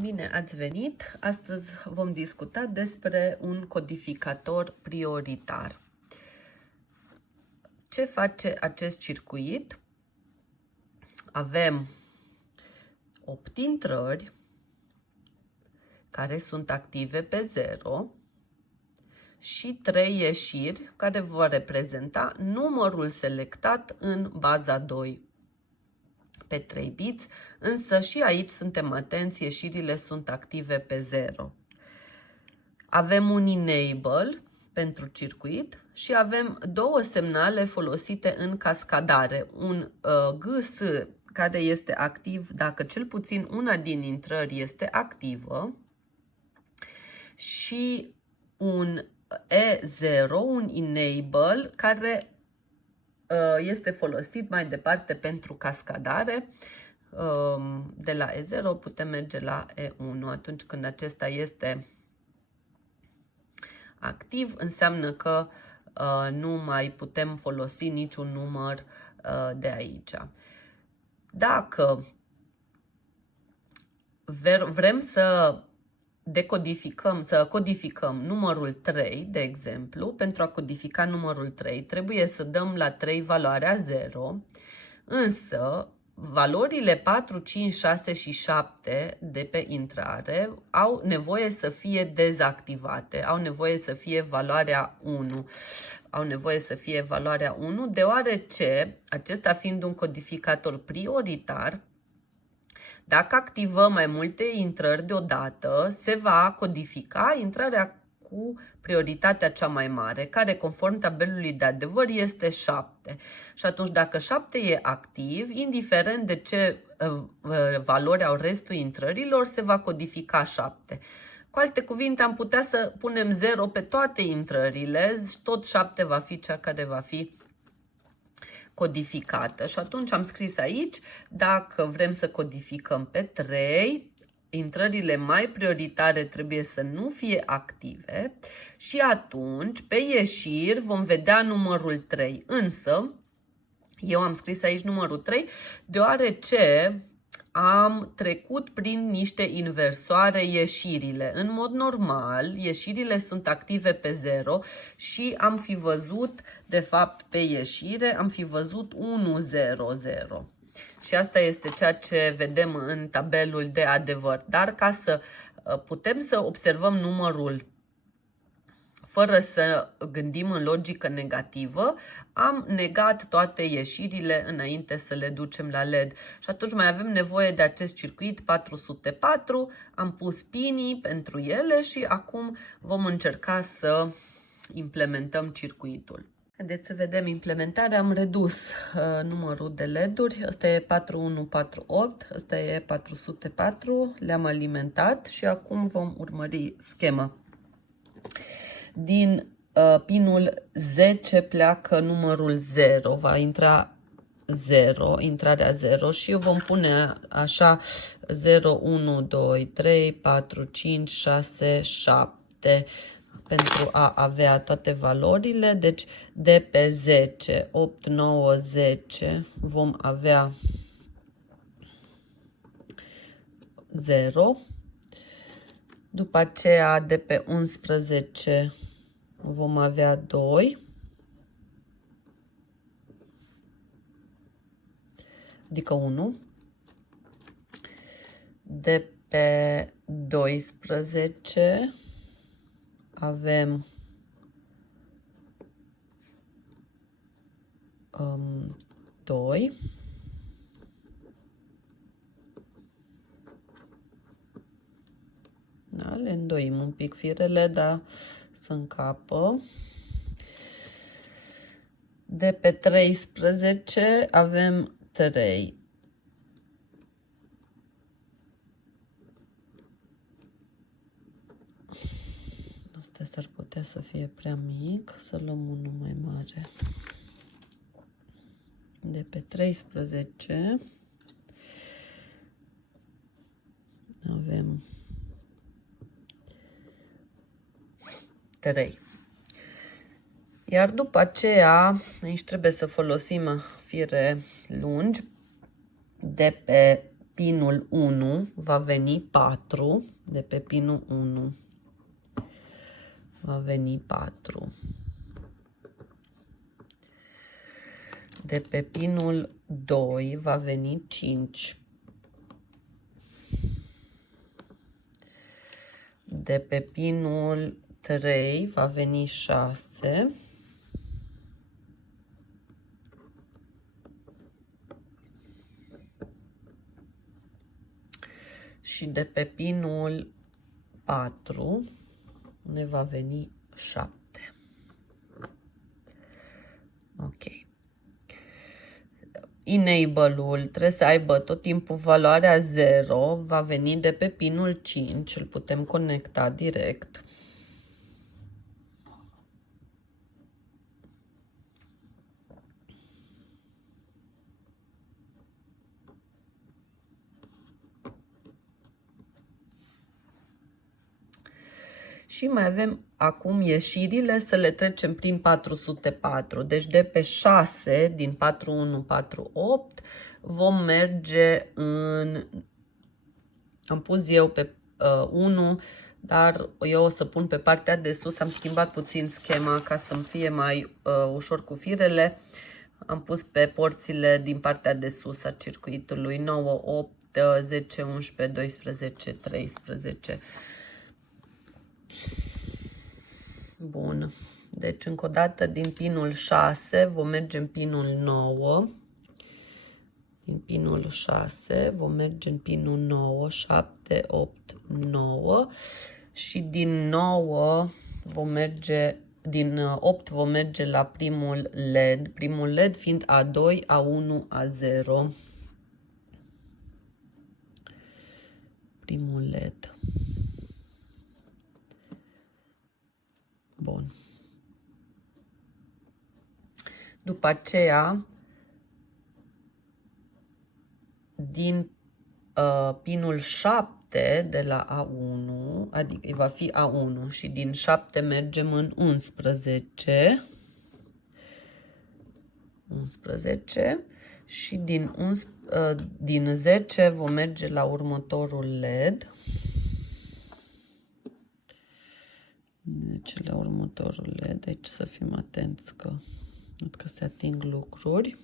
Bine ați venit! Astăzi vom discuta despre un codificator prioritar. Ce face acest circuit? Avem 8 intrări care sunt active pe 0 și 3 ieșiri care vor reprezenta numărul selectat în baza 2 pe 3 bits, însă și aici suntem atenți, ieșirile sunt active pe 0. Avem un enable pentru circuit și avem două semnale folosite în cascadare. Un GS care este activ dacă cel puțin una din intrări este activă și un E0, un enable care este folosit mai departe pentru cascadare. De la E0 putem merge la E1. Atunci când acesta este activ, înseamnă că nu mai putem folosi niciun număr de aici. Dacă vrem să codificăm numărul 3, de exemplu, pentru a codifica numărul 3, trebuie să dăm la 3 valoarea 0, însă valorile 4, 5, 6 și 7 de pe intrare au nevoie să fie dezactivate, au nevoie să fie valoarea 1. Au nevoie să fie valoarea 1, deoarece acesta fiind un codificator prioritar, dacă activăm mai multe intrări deodată, se va codifica intrarea cu prioritatea cea mai mare, care conform tabelului de adevăr este 7. Și atunci dacă 7 e activ, indiferent de ce valori au restul intrărilor, se va codifica 7. Cu alte cuvinte, am putea să punem 0 pe toate intrările, tot 7 va fi cea care va fi codificată. Și atunci am scris aici, dacă vrem să codificăm pe 3, intrările mai prioritare trebuie să nu fie active și atunci pe ieșiri vom vedea numărul 3. Însă, eu am scris aici numărul 3 deoarece am trecut prin niște inversoare ieșirile. În mod normal, ieșirile sunt active pe 0 și am fi văzut, de fapt, pe ieșire, am fi văzut 1, 0, 0. Și asta este ceea ce vedem în tabelul de adevăr. Dar ca să putem să observăm numărul fără să gândim în logică negativă, am negat toate ieșirile înainte să le ducem la LED. Și atunci mai avem nevoie de acest circuit 404, am pus pinii pentru ele și acum vom încerca să implementăm circuitul. Haideți să vedem implementarea. Am redus numărul de LED-uri. Ăsta e 4148, ăsta e 404, le-am alimentat și acum vom urmări schema. Din pinul 10 pleacă numărul 0, va intra 0, intrarea 0 și vom pune așa 0, 1, 2, 3, 4, 5, 6, 7 pentru a avea toate valorile. Deci de pe 10, 8, 9, 10 vom avea 0. După aceea, de pe 11 vom avea 2. Adică 1. De pe 12 avem 2. Da, le îndoim un pic firele, dar să încapă. De pe 13 avem 3. Asta s-ar putea să fie prea mic, să luăm unul mai mare. De pe 13 avem 3. Iar după aceea, aici trebuie să folosim fire lungi. De pe pinul 1 va veni 4, de pe pinul 1 va veni 4. De pe pinul 2 va veni 5. De pe pinul 3 va veni 6. Și de pe pinul 4 ne va veni 7. Ok. Enable-ul trebuie să aibă tot timpul valoarea 0, va veni de pe pinul 5, îl putem conecta direct. Și mai avem acum ieșirile, să le trecem prin 404. Deci de pe 6 din 4148 vom merge în... Am pus eu pe 1, dar eu o să pun pe partea de sus. Am schimbat puțin schema ca să-mi fie mai ușor cu firele. Am pus pe porțile din partea de sus a circuitului 9, 8, 10, 11, 12, 13. Bun. Deci încă o dată din pinul 6 vom merge în pinul 9. Din pinul 6 vom merge în pinul 9, 7, 8, 9 și din 9 vom merge, din 8 vom merge la primul LED fiind A2, A1, A0. Primul LED. Bun. După aceea, din pinul 7 de la A1, adică va fi A1 și din 7 mergem în 11. 11 și din 10 vom merge la următorul LED. Deci la următorul LED, deci să fim atenți că văd că se ating lucruri.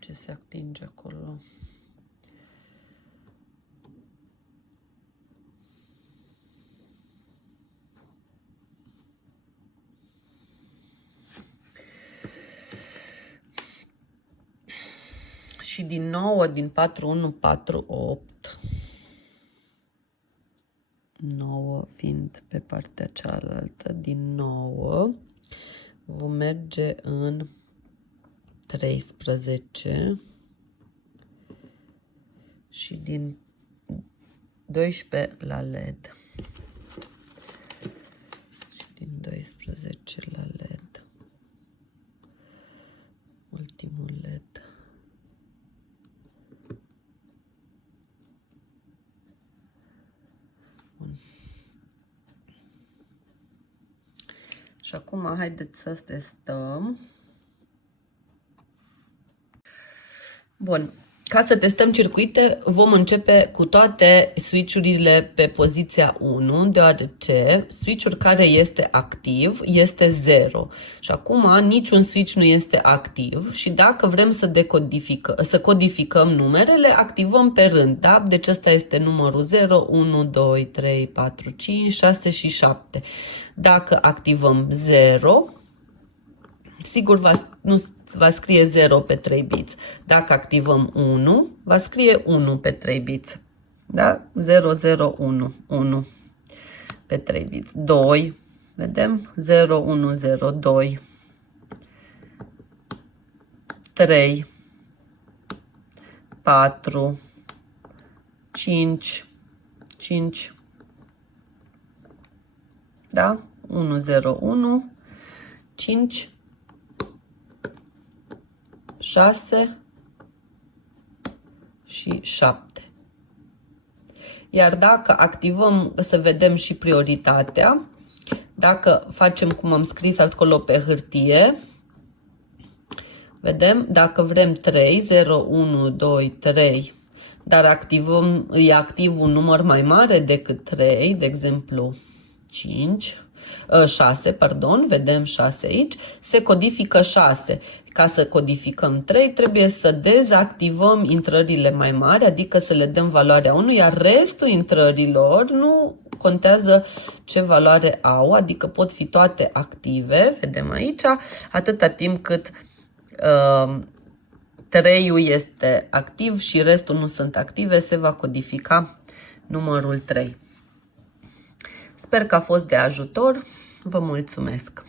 Ce se atinge acolo. Și din 9, din 4148, 9 fiind pe partea cealaltă, din 9 vom merge în 13 și din 12 la LED. Și din 12 la LED. Ultimul LED. Bun. Și acum haideți să testăm. Bun. Ca să testăm circuite, vom începe cu toate switch-urile pe poziția 1, deoarece switch-ul care este activ este 0. Și acum niciun switch nu este activ și dacă vrem să codificăm numerele, activăm pe rând. Da? Deci ăsta este numărul 0, 1, 2, 3, 4, 5, 6 și 7. Dacă activăm 0, sigur nu va scrie 0 pe 3 bits. Dacă activăm 1, va scrie 1 pe 3 bits. Da? 0, 0, 1. 1 pe 3 bits. 2. Vedem? 0, 1, 0, 2. 3. 4. 5, 5, da? 1, 0, 1, 5, 6 și 7. Iar dacă activăm, să vedem și prioritatea, dacă facem cum am scris acolo pe hârtie, vedem, dacă vrem 3, 0, 1, 2, 3, dar activăm, îi activ un număr mai mare decât 3, de exemplu 6, pardon, vedem 6 aici, se codifică 6. Ca să codificăm 3, trebuie să dezactivăm intrările mai mari, adică să le dăm valoarea 1, iar restul intrărilor nu contează ce valoare au, adică pot fi toate active, vedem aici, atâta timp cât 3-ul este activ și restul nu sunt active, se va codifica numărul 3. Sper că a fost de ajutor. Vă mulțumesc!